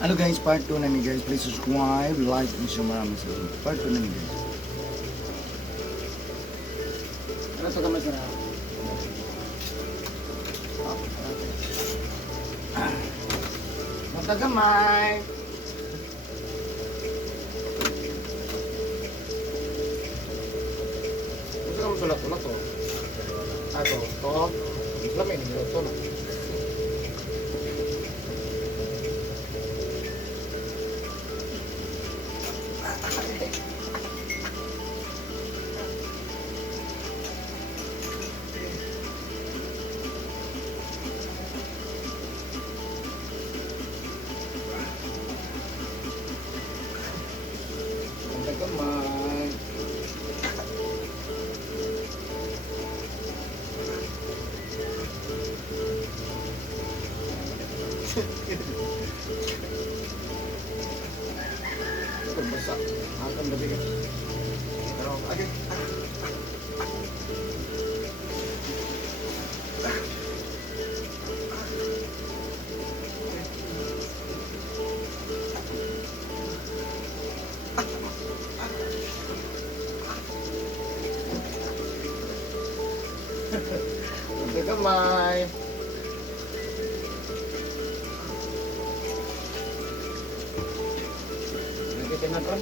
Ano guys, part 2 namin guys. Please subscribe, like, and share. Maraming salamat. Part 2 namin guys. Ano ito kamay sa matagamay. Ito ka masulat-ulat to. Ito, to. Islamin, ito na. Matagamay. Ito basa. Akan gabi ka. Pero, okay. Matagamay. Nagitin na doon.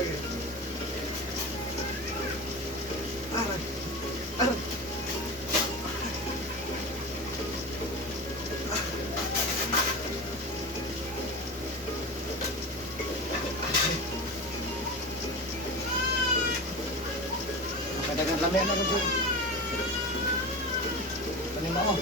Okay. Aray. Aray. Nakadagang lamay na rin doon. Panima ko.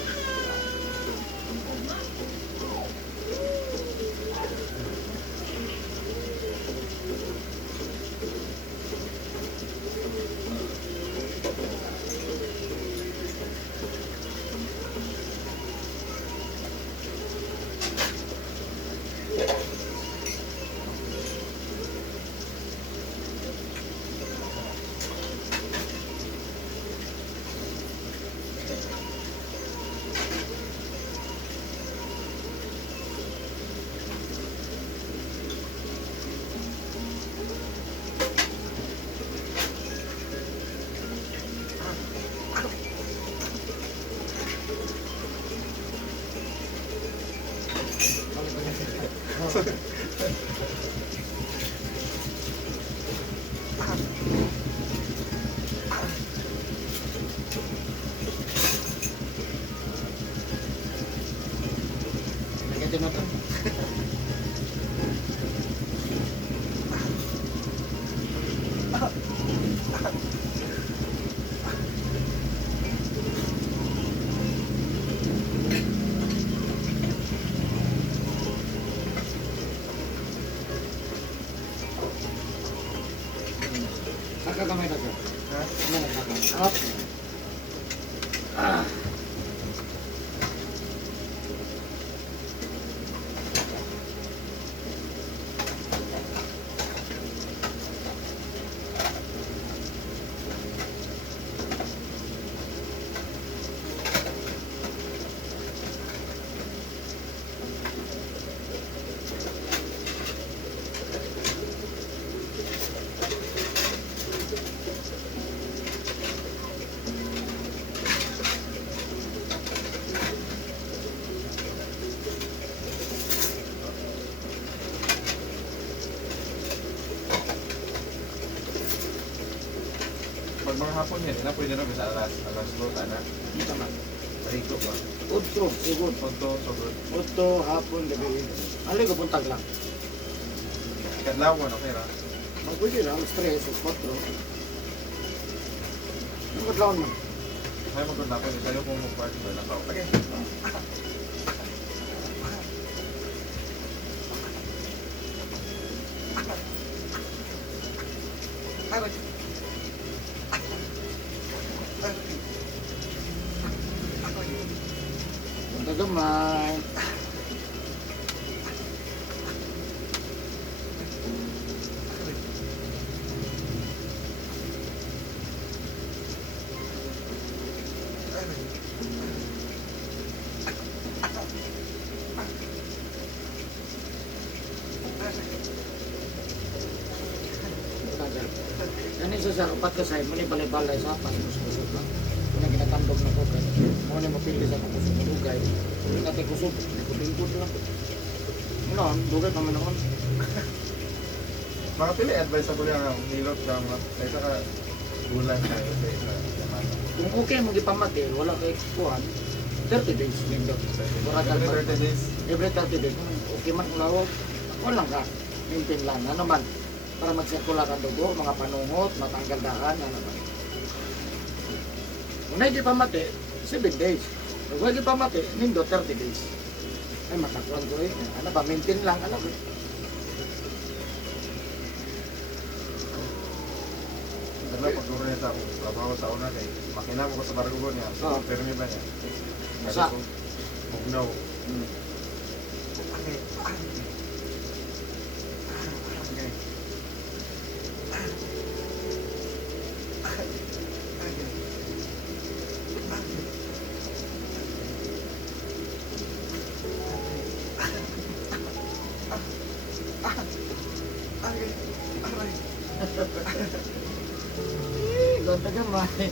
Nagitin na doon. Saka kamay na doon. Ha? Kamay na doon. Up. Ah. Pag mga hapon yan, na pwede naman sa alas 2, na. Dito na. Marito ba? Udto, sigod. Pagto, sobrang. Udto, hapon, gabi. Ano yung kapuntag lang? Kadlawan, okay ra. Magpwede na, alas 3, alas 4. Ang kadlawan man. Ay, magkunda ko. Sa'yo kung mag-party ba na ka. Okay. Ay, gamay. Yan isa sa upat ka sa'yo, muni balay-balay sa pas, kusog-kusog lang. Kung na ginatandog na ko, kung na mapili sa kusog-kusugay, kung natin kusog, likod-likod lang. Ano, dugay pa man naman. Mga pili, advisable yung nilot ka mga isa ka bulan na sa isa naman. Kung okay mo gipamati, wala kay kuhan, 30 days lindot. Every 30 days. Every 30 days. Okay man kung laro, wala ka. Maintain lang. Ano man, para magsirkular ang dugo, mga panungot, matanggal daan, ano man. Kung na gipamati, 7 days. Kung wala gipamati, lindot 30 days. Ay, mataklan ko eh. Ano ba, maintain lang, ano ba. Dala pag guro niya sa trabaho sa una kay makina mo ko sa barko niya. Oo. Permi ba niya? Sa? Bugnaw. Ganda gamay.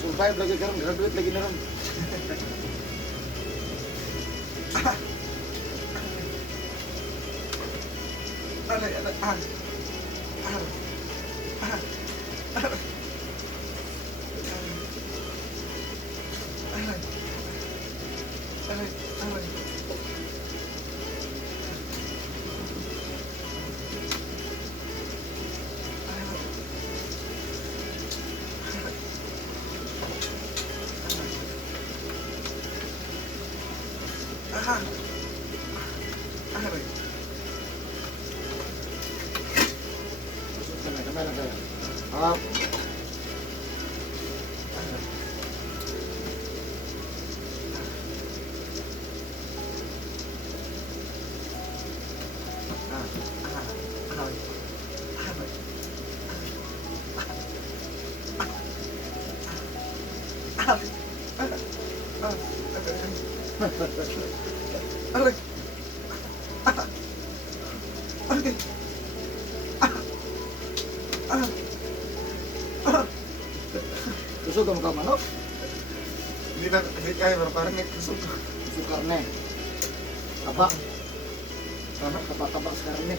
Survive lagi karon, graduate lagi na ron. Kamay lang kayo. Up. Kusog ka mga manok. Hindi kaya pero parang may kusog. Kusog karne. Taba. Taba-taba sa karne.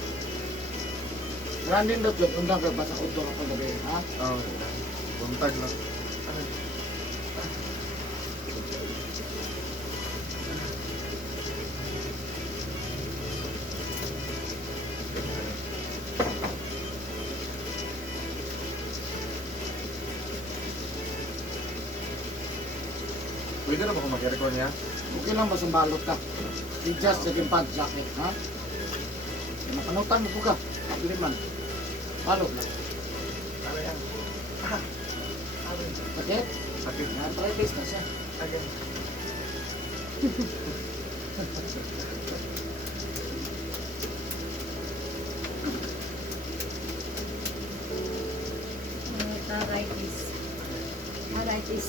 Grandin daw yun. Undang ka ba sa udto ka pagabi, ha? Oo. Buntag lang. Pwede na ba kung mag-record niya? Okay lang ba sumbalot ka? I-just sa pant jacket, ha? Kaya makanutan mo po ka. Pagli man. Balot lang. Ano yan? Sakit? Sakit. Arthritis na siya. Again. Arthritis. Arthritis.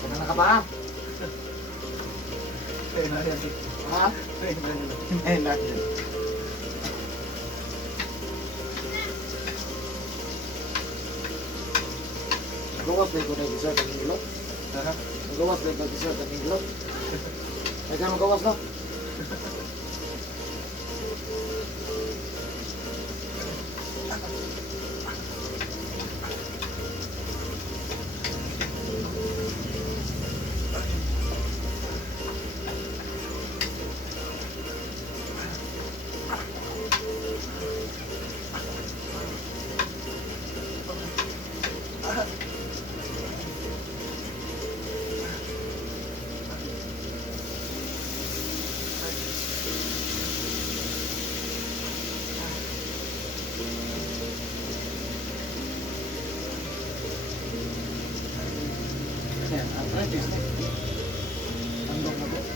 Sana na ka ba? Ayun na yan. Ha? Ayun na yan. Ayun na yan. Gawas na ko na isa ng ilot. Ha? Gawas na ko isa ng ilot. Ay ka gawas na. Ayan, arthritis na. Tandong mo to.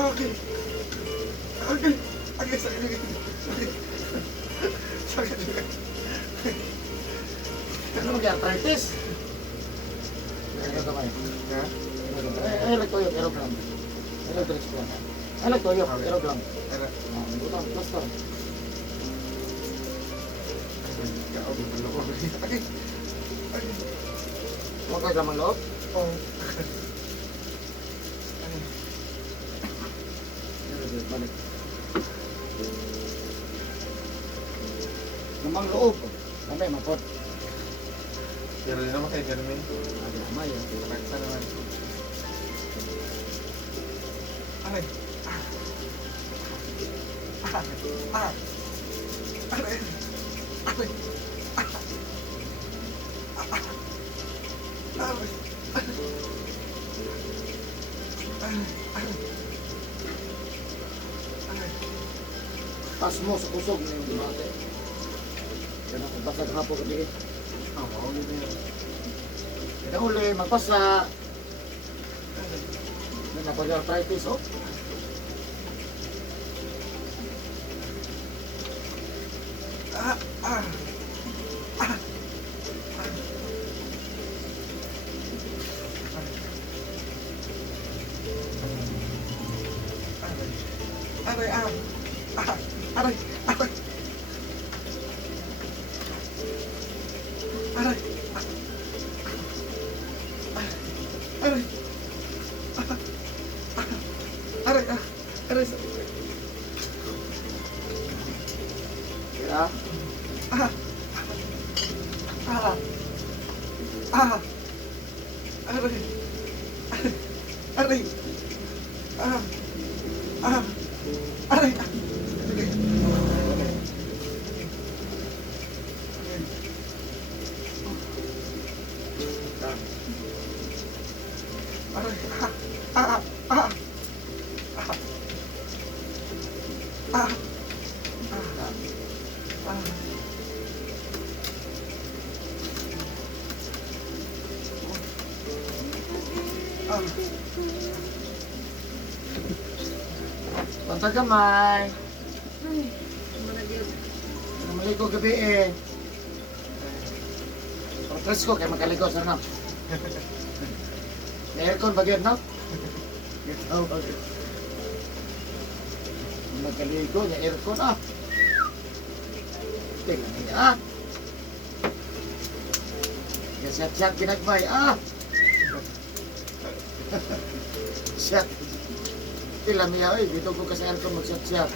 Okay. Okay. Okay, sakit. Sakit. Ano mag-arthritis? Ano ka ba? Ha? Ay, nagtoyo, aeroplano. Electric plan. Ay, nagtoyo, aeroplano. Era. Butang, basta. Okay. Okay. Huwag kayo lamang loob. Oh. Balik. Lamang loob. Mamay, mapot. Pero din naman kayo, Jeremy. Ada amay. Paksa naman. Aray. Aray. Aray. Pas mo sa kusog na yung dimate. Yan ang basag hapo ka diin. Oo, gitu yun. Kaya uli, magpasa. Yan na pag-arthritis, oh. Aray. Aray. Aray. Aray. Aray. Aray. Kaya, Aray. Aray. Aray. pantag kamay. Ay, muna yun. Maligo gabi eh. Presko kaya magkaligo sa no? May aircon ba yun, no? Magkaligo, yung aircon ah. Tingnan niya ah. Shot ginagbay ah. Shot. Tila niya, dito ko kasi aircon mag-shot.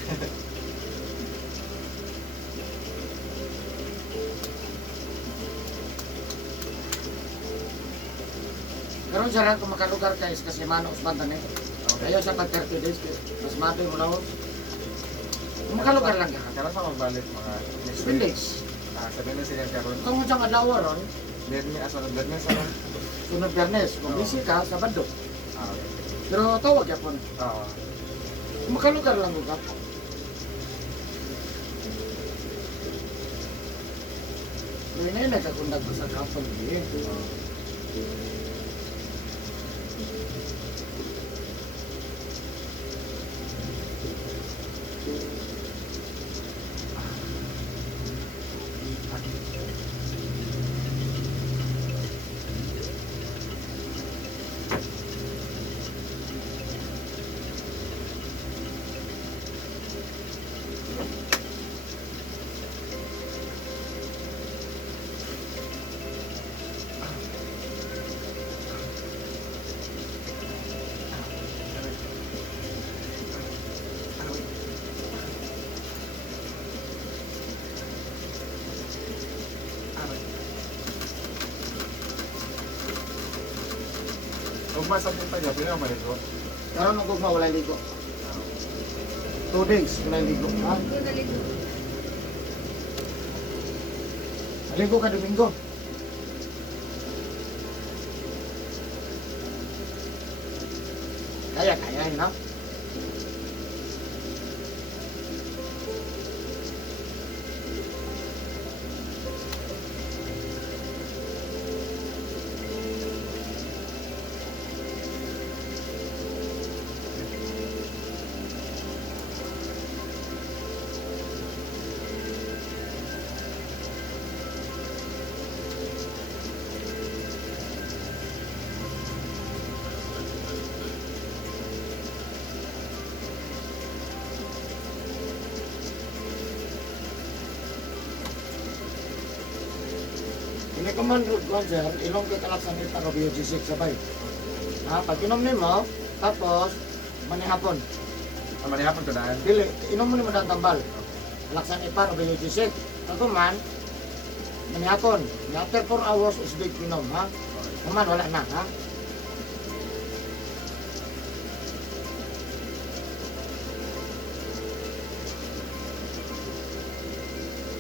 Karon sa rin kung makalugar kayo kasi manos banda na Kaya sa pag 30 days, mas mati mo na ho. Kung makalugar lang ka. Karon sa magbalik mga next 7 days. 7 days sila karon. Kung mo siyang adlaw ron, Biyernes asa Biyernes sa sunod Biyernes, kung busy ka, Sabado. okay. Pero tawag yapon. Oo. Kung makalugar lang ka. Pero na yun, nagkakundag ko sa kapag eh. Kung masabot tayo, pwede naman ito. Karon ang gugma, wala ligo. 2 days, wala ligo. Ha? Ito naligo. Ligo ka Domingo. Kaya, no? Ini ko man root cancer, ilong kay kalaksan ita ka BioG6 sabay. Ha, pag inom nimo, tapos manihapon. Ang manihapon ko dahil. Dili, inom mo nimo dang tambal. Kalaksan ipa ka BioG6. Ako man manihapon. After 4 hours is big inom, ha? Kuman wala na, ha?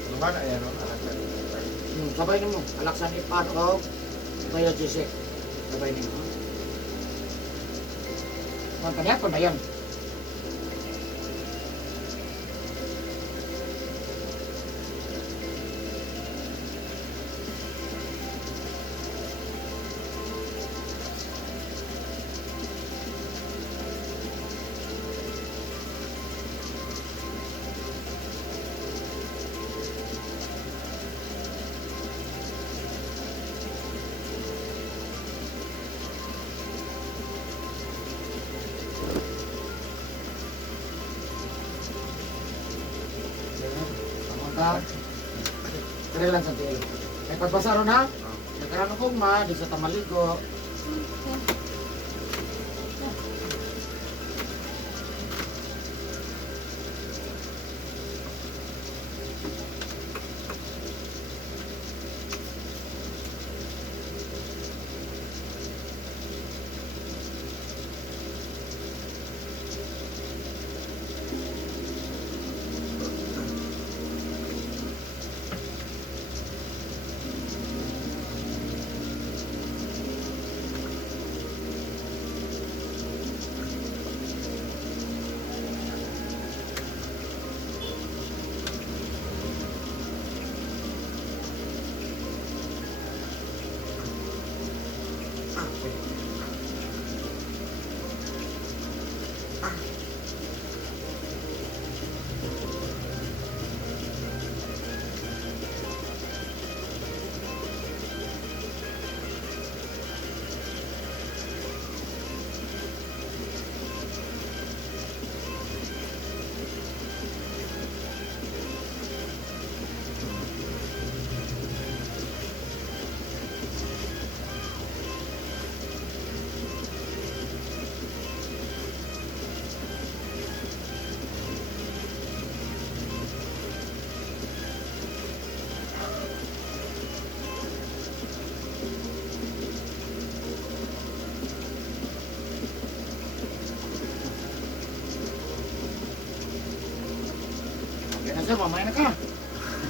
Lumana yan, no? Anak na. Sabay nimo, kalaksan ipa o BioG6. Sabay nimo. Kung manihapon na yan. Ka. Kaya lang sa tiil. Ay pagbasa ron ha. Nagkaroon akong ma, di sa tamaligo. sir, mamaya na ka.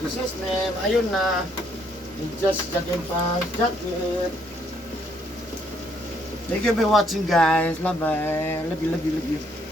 Jesus name, ayun na. Just Jackie pa, Jackie. Thank you for watching guys. Love you, love you, love you.